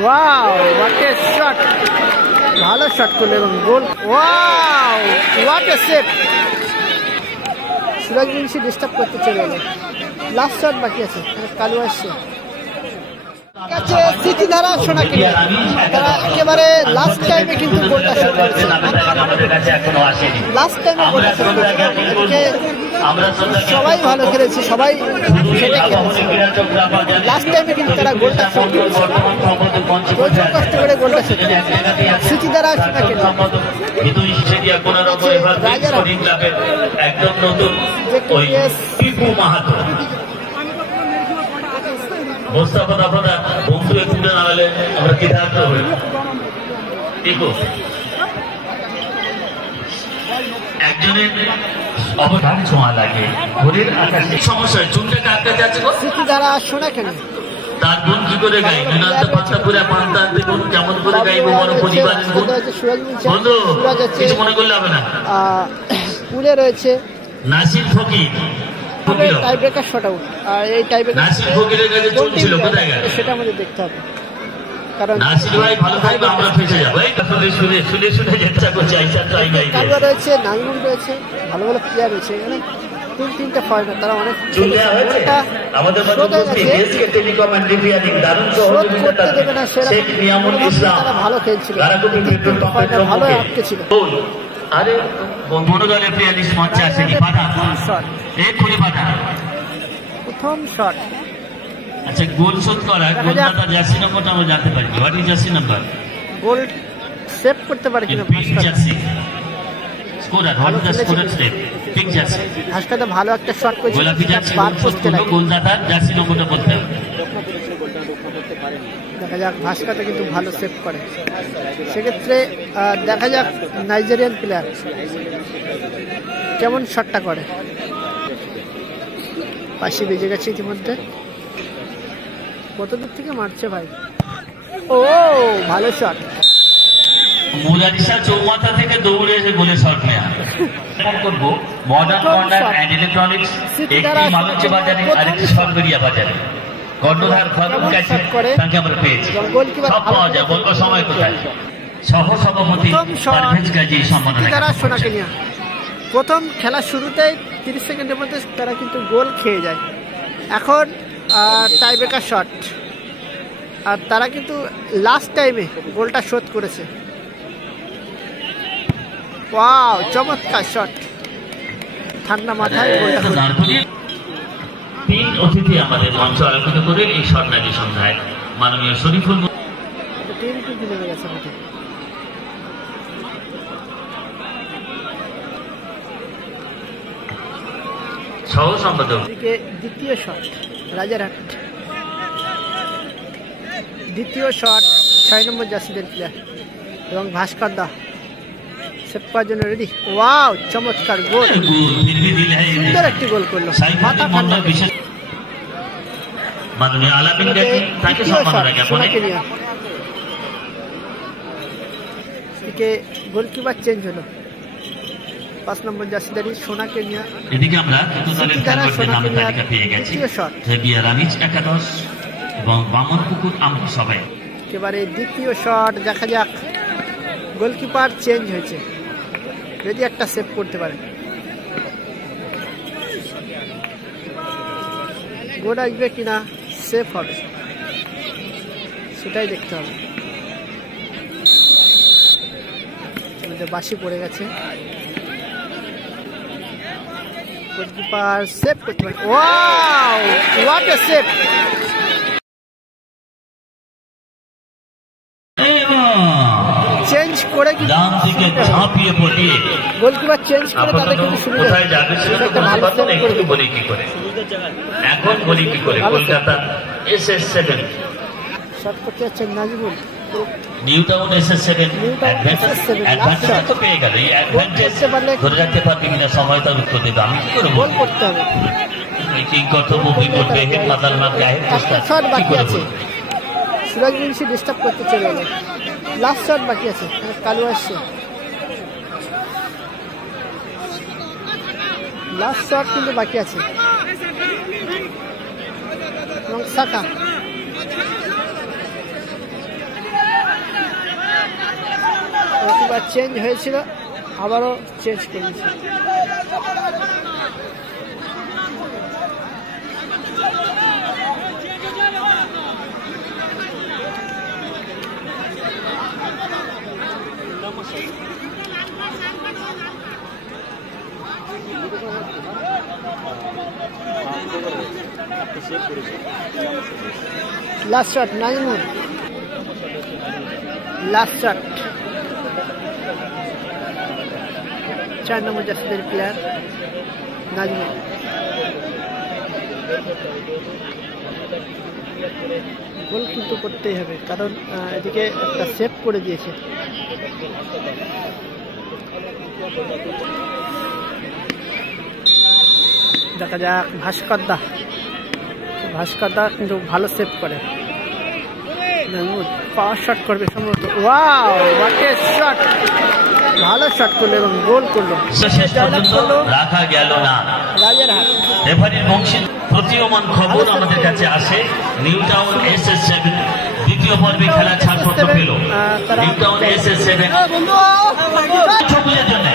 Wow what a shot, ভালো shot করলো এবং গোল। Wow what a save, Sirajbanshi disturb করতে চলে এলো। লাস্ট শট বাকি আছে, কালু আসছে স্মৃতিধারা সোনাকে তারা একেবারে লাস্ট টাইমে কিন্তু গোলটা শট করেছে। লাস্ট টাইমে গোলটা শট করেছে, সবাই ভালো খেলেছে, সবাই খেটে খেলেছে। লাস্ট টাইমে কিন্তু তারা গোলটা শট করেছে, প্রচুর কষ্ট করে গোলটা শট করেছে স্মৃতিধারা সোনাকে। বন্ধু একটু না হলে আমরা কৃতার্থ হই। একজনের অবদান ছোঁয়া লাগে, ঘরের আকাশে সমস্যা চুনটা কার কাছে আছে যারা শোনা কেন তার গুণ কি করে গাই নুনান্ত পাত্তা পুরা পান্তা দেখুন কেমন করে গাইবো বড় পরিবারের গুণ। বন্ধু কিছু মনে করলে হবে না। পুলে রয়েছে নাসির ফকির, টাই ব্রেকার শট আউট, আর এই টাই ব্রেকার নাসির ফকিরের কাছে চলছিল কোথায় গেল সেটা আমাদের দেখতে হবে, কারণ নাসির ভাই ভালো থাকবে আমরা ফেসে যাবো। এই শুনে শুনে শুনে শুনে চেষ্টা করছি আইসা ট্রাই গাই কালুয়া রয়েছে, নাজমুল রয়েছে, ভালো ভালো প্লেয়ার রয়েছে এখানে। তিনটা ফরম্যাট তারা অনেক আমাদের দেবে না, তারা ভালো খেলছিল, ভালো আটকেছিল। আরে বড় দলের প্লেয়ার লিস্ট মঞ্চে আসেনি, বাধা এক্ষুনি বাধা প্রথম শট। আচ্ছা গোল শোধ করা গোলদাতা জার্সি নম্বরটা আমরা জানতে পারি, what is jersey number? Goal save করতে পারে কিনা jersey scorer, what is the scorer save? Pick jersey. হাসকাটা ভালো একটা শট করেছে, গোলাপি জার্সি গোলদাতা জার্সি নম্বরটা বলতে হবে। দেখা যাক ভাস্কাটা কিন্তু ভালো সেভ করে, সেক্ষেত্রে দেখা যাক নাইজেরিয়ান প্লেয়ার কেমন শটটা করে। পাশে বেজে গেছে ইতিমধ্যে, কত দূর থেকে মারছে ভাই। ও ভালো শট, মুরাদিসা চৌমাথা থেকে দৌড়ে এসে গোলে শট নেয়া। করবো মডার্ন কর্নার অ্যান্ড ইলেকট্রনিক্স, একটি মালঞ্চ বাজারে আরেকটি সরবেরিয়া বাজারে। কর্ণধার খরম কাছে তাকে আমরা পেয়েছি, সব পাওয়া যায়। বলবো সময় কোথায়? সহ সভাপতি পারভেজ গাজী সম্মাননা। সোনাকে নিয়ে প্রথম খেলা শুরুতেই 30 সেকেন্ডের মধ্যে তারা কিন্তু গোল খেয়ে যায়। এখন টাই ব্রেকার শট, আর তারা কিন্তু লাস্ট টাইমে গোলটা শোধ করেছে। ওয়াও চমৎকার শট, ঠান্ডা মাথায় গোলটা। তিন অতিথি আমাদের মঞ্চ আলোকিত করে এই স্বর্ণালী সন্ধ্যায় মাননীয় শরীফুল সহ সম্পাদক। দ্বিতীয় শট রাজারহাট, দ্বিতীয় শট 6 নম্বর জার্সিদের প্লেয়ার এবং ভাস্কর দা সেভ করার জন্য রেডি। ওয়াও চমৎকার গোল, সুন্দর একটি গোল করলো। মাননীয় আলামিন গাজী তাকে সম্মাননা জ্ঞাপনে। গোলকিপার চেঞ্জ হলো, 5 নম্বর জার্সিদারি সোনাকে নিয়ে। এদিকে আমরা দুটো দলের খেলোয়াড়দের নামের তালিকা পেয়ে গেছি, রেবিয়া রানিজ একাদশ এবং বামন পুকুর আমরা সবাই। একেবারে দ্বিতীয় শট, দেখা যাক গোলকিপার চেঞ্জ হয়েছে, যদি একটা সেভ করতে পারে গোল আসবে কিনা, সেভ হবে সেটাই দেখতে হবে। বাসি পড়ে গেছে, গোলকিপার সেভ করতে পারে। Wow what a save, change করে গোলকিপার চেঞ্জ করে তাদের কিন্তু সুবিধা। এখন বলি কি করে কলকাতা SS7 শট করতে যাচ্ছেন Najibul, new town SS7 advantage তো পেয়ে গেল। এই অ্যাডভান্টেজ ধরে রাখতে পারবি কিনা সময় তার উত্তর দেবে। আমি কি করবো? গোল করতে হবে, মিটিং কর্তব্য বিপদ বেহেদ মাতাল মার গায়ে শট বাকি আছে। সিরাজবংশী ডিস্টার্ব করতে চলে এলো, লাস্ট শট বাকি আছে, কালু আসছে। লাস্ট শট কিন্তু বাকি আছে এবং সাকা একবার চেঞ্জ হয়েছিল, আবারও চেঞ্জ করেছে। Last shot Nazmul, last shot 4 নম্বর জার্সিদের প্লেয়ার নাজমুল। গোল কিন্তু করতেই হবে, কারণ এদিকে একটা সেভ করে দিয়েছে। দেখা যাক ভাস্কর দা কিন্তু ভালো সেভ করে। পাওয়ার শট করবে সম্ভবত। Wow, what a shot! ভালো শট করলো এবং গোল করলো। রাখা গেল না রাজারহাট। রেফারির বংশী প্রতীয়মান খবর আমাদের কাছে আসে, নিউটাউন SS7 দ্বিতীয় পর্বে খেলা ছাড়পত্র পেল। নিউটাউন SS7 সবুজের জন্য